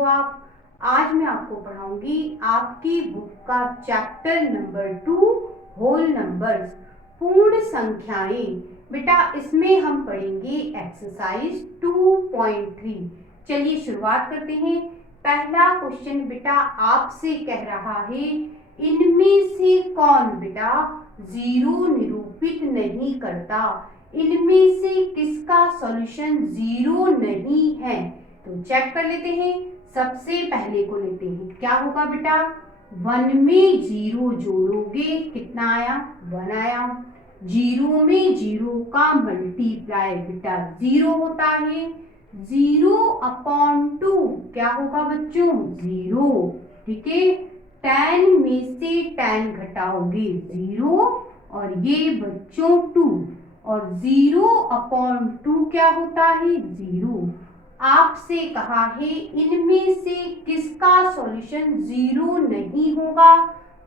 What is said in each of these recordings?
हो आप? आज मैं आपको पढ़ाऊंगी आपकी बुक का चैप्टर नंबर 2 होल नंबर्स, पूर्ण संख्याएं। बेटा इसमें हम पढ़ेंगे एक्सरसाइज 2.3। चलिए शुरुआत करते हैं। पहला क्वेश्चन बेटा आपसे कह रहा है, इनमें से कौन बेटा जीरो निरूपित नहीं करता? इनमें से किसका सॉल्यूशन जीरो नहीं है? तो चेक कर लेते हैं। सबसे पहले को लेते हैं, क्या होगा बेटा? 1 में जीरो जोड़ोगे कितना आया? 1 आया। जीरो में जीरो का मल्टीप्लाई बेटा जीरो होता है। 0/2 क्या होगा बच्चों? जीरो। ठीक है। 10 में से 10 घटाओगे 0 और ये बच्चों 2, और 0/2 क्या होता है? 0। आपसे कहा है इनमें से किसका सॉल्यूशन जीरो नहीं होगा?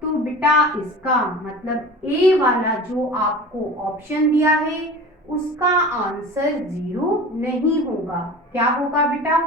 तो बेटा इसका मतलब ए वाला जो आपको ऑप्शन दिया है उसका आंसर जीरो नहीं होगा। क्या होगा बेटा?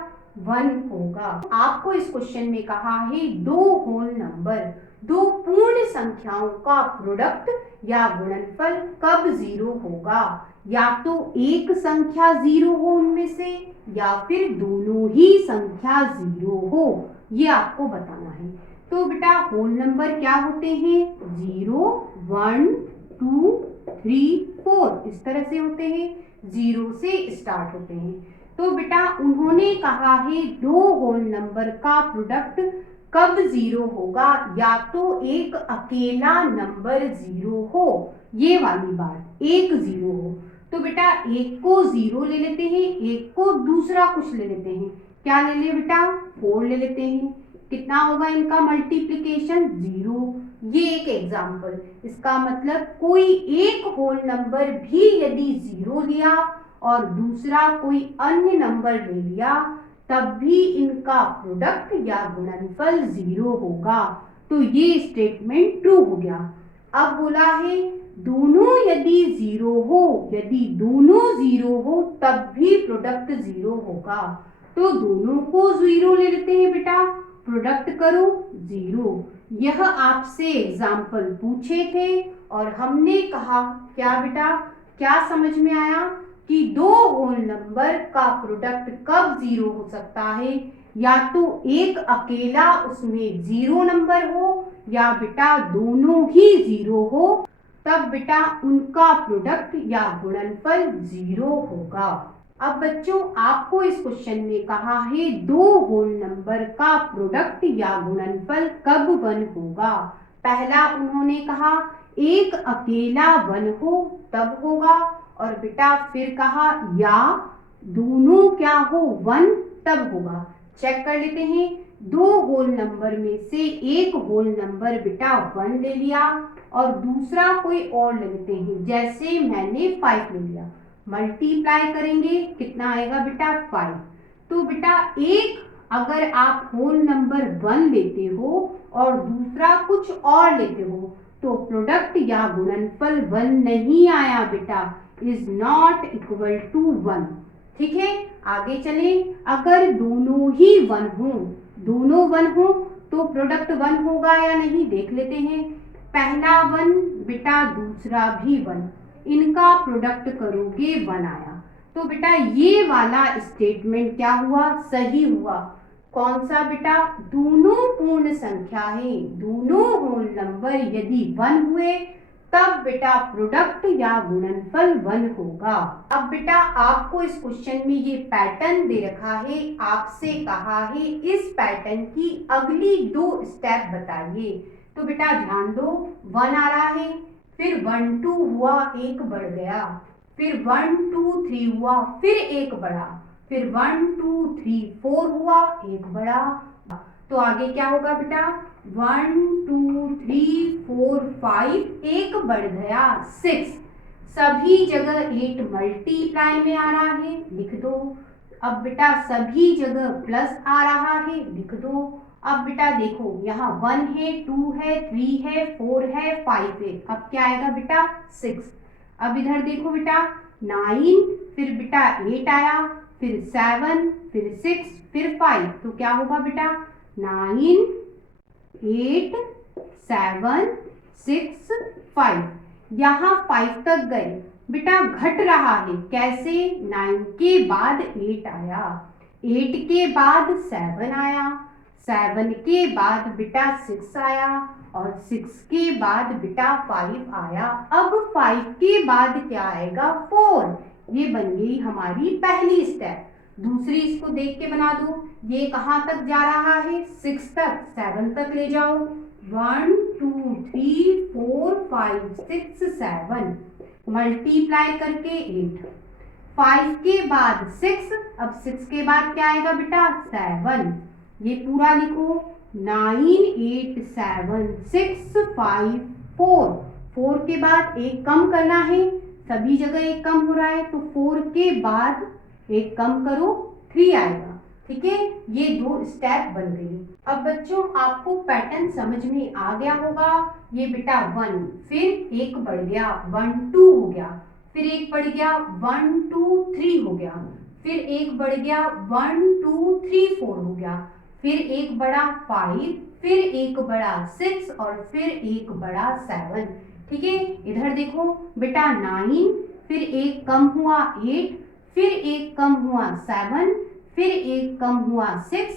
1 होगा। आपको इस क्वेश्चन में कहा है दो होल नंबर, दो पूर्ण संख्याओं का प्रोडक्ट या गुणनफल कब जीरो होगा? या तो एक संख्या जीरो हो उनमें से, या फिर दोनों ही संख्या जीरो हो, ये आपको बताना है। तो बेटा होल नंबर क्या होते हैं? 0, 1, 2, 3, 4 इस तरह से होते हैं, जीरो से स्टार्ट होते हैं। तो बेटा उन्होंने कहा है दो होल नंबर का प्रोडक्ट कब जीरो होगा? या तो एक अकेला नंबर जीरो हो, ये वाली बात, एक जीरो हो। तो बेटा एक को जीरो ले लेते हैं, एक को दूसरा कुछ ले लेते हैं। क्या ले ले बेटा? 4 ले लेते हैं। कितना होगा इनका मल्टीप्लिकेशन? 0। ये एक एग्जाम्पल। इसका मतलब कोई एक होल नंबर भी यदि जीरो लिया और दूसरा कोई अन्य नंबर ले लिया, तब भी इनका प्रोडक्ट या गुणनफल जीरो होगा। तो ये स्टेटमेंट ट्रू हो गया। अब बोला है दोनों यदि जीरो हो, यदि दोनों जीरो हो तब भी प्रोडक्ट जीरो होगा। तो दोनों को जीरो ले लेते हैं बेटा, प्रोडक्ट करो जीरो। यह आपसे एग्जाम्पल पूछे थे और हमने कहा क्या बेटा, क्या समझ में आया कि दो होल नंबर का प्रोडक्ट कब जीरो हो सकता है? या तो एक अकेला उसमें जीरो नंबर हो, या बेटा दोनों ही जीरो हो, तब बेटा उनका प्रोडक्ट या गुणनफल जीरो होगा। अब बच्चों आपको इस क्वेश्चन में कहा है दो होल नंबर का प्रोडक्ट या गुणनफल कब 1 होगा? पहला उन्होंने कहा एक अकेला 1 हो तब होगा, और बेटा फिर कहा या दोनों क्या हो 1 तब होगा। चेक कर लेते हैं। दो होल नंबर में से एक होल नंबर बेटा 1 ले लिया और दूसरा कोई और ले लेते हैं, जैसे मैंने 5 ले लिया। मल्टीप्लाई करेंगे कितना आएगा बेटा? 5। तो बेटा एक अगर आप होल नंबर 1 लेते हो और दूसरा कुछ और लेते हो तो प्रोडक्ट या गुणनफल 1 नहीं आया बेटा, इज नॉट इक्वल टू 1। ठीक है, आगे चले। अगर दोनों ही 1 हो, दोनों 1 हो तो प्रोडक्ट 1 होगा या नहीं देख लेते हैं। पहला 1 बेटा दूसरा भी 1, इनका प्रोडक्ट करोगे 1 आया। तो बेटा ये वाला स्टेटमेंट क्या हुआ? सही हुआ। कौन सा बेटा? दोनों पूर्ण संख्या है, दोनों होल नंबर यदि 1 हुए तब बेटा प्रोडक्ट या गुणनफल 1 होगा। अब बेटा आपको इस क्वेश्चन में ये पैटर्न दे रखा है, आपसे कहा है इस पैटर्न की अगली 2 स्टेप बताइए। तो बेटा ध्यान दो, 1 आ रहा है, फिर 1 2 हुआ, एक बढ़ गया, फिर 1 2 3 हुआ, फिर एक बढ़ा, फिर 1 2 3 4 हुआ, एक बढ़ा। तो आगे क्या होगा बेटा? 1 2 3 4 5, एक बढ़ गया 6। सभी जगह 8 मल्टीप्लाई में आ रहा है, लिख दो। अब बेटा सभी जगह प्लस आ रहा है, लिख दो। अब बेटा देखो यहाँ 1 है, 2 है, 3 है, 4 है, 5 है, अब क्या आएगा बेटा? 6। अब इधर देखो बेटा 9, फिर बेटा 8 आया, फिर 7, फिर 6, फिर 5, तो क्या होगा बेटा 9 8 7 6 5। यहाँ 5 तक गए बेटा, घट रहा है कैसे, 9 के बाद 8 आया, 8 के बाद 7 आया, 7 के बाद बेटा 6 आया और 6 के बाद बेटा 5 आया। अब 5 के बाद क्या आएगा 4। ये बन गई हमारी पहली स्टेप। दूसरी इसको देख के बना दो, ये कहाँ तक जा रहा है 6 तक, 7 तक ले जाओ, 1 2 3 4 5 6 7, मल्टीप्लाई करके 8, 5 के बाद 6, अब 6 के बाद क्या आएगा बेटा 7, ये पूरा लिखो 9 8 7 6 5 4, 4 के बाद एक कम करना है, सभी जगह एक कम हो रहा है, तो 4 के बाद एक कम करो 3 आएगा। ठीक है, ये 2 स्टेप बन गई। अब बच्चों आपको पैटर्न समझ में आ गया होगा। ये बेटा 1, फिर एक बढ़ गया 1 2 हो गया, फिर एक बढ़ गया 1 2 3 हो गया, फिर एक बढ़ गया 1 2 3 4 हो गया, फिर एक बड़ा 5, फिर एक बड़ा 6 और फिर एक बड़ा 7। ठीक है, इधर देखो बेटा 9, फिर एक कम हुआ 8, फिर एक कम हुआ 7, फिर एक कम हुआ 6,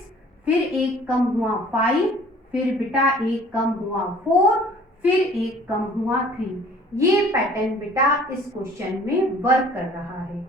फिर एक कम हुआ 5, फिर बेटा एक कम हुआ 4, फिर एक कम हुआ 3। ये पैटर्न बेटा इस क्वेश्चन में वर्क कर रहा है।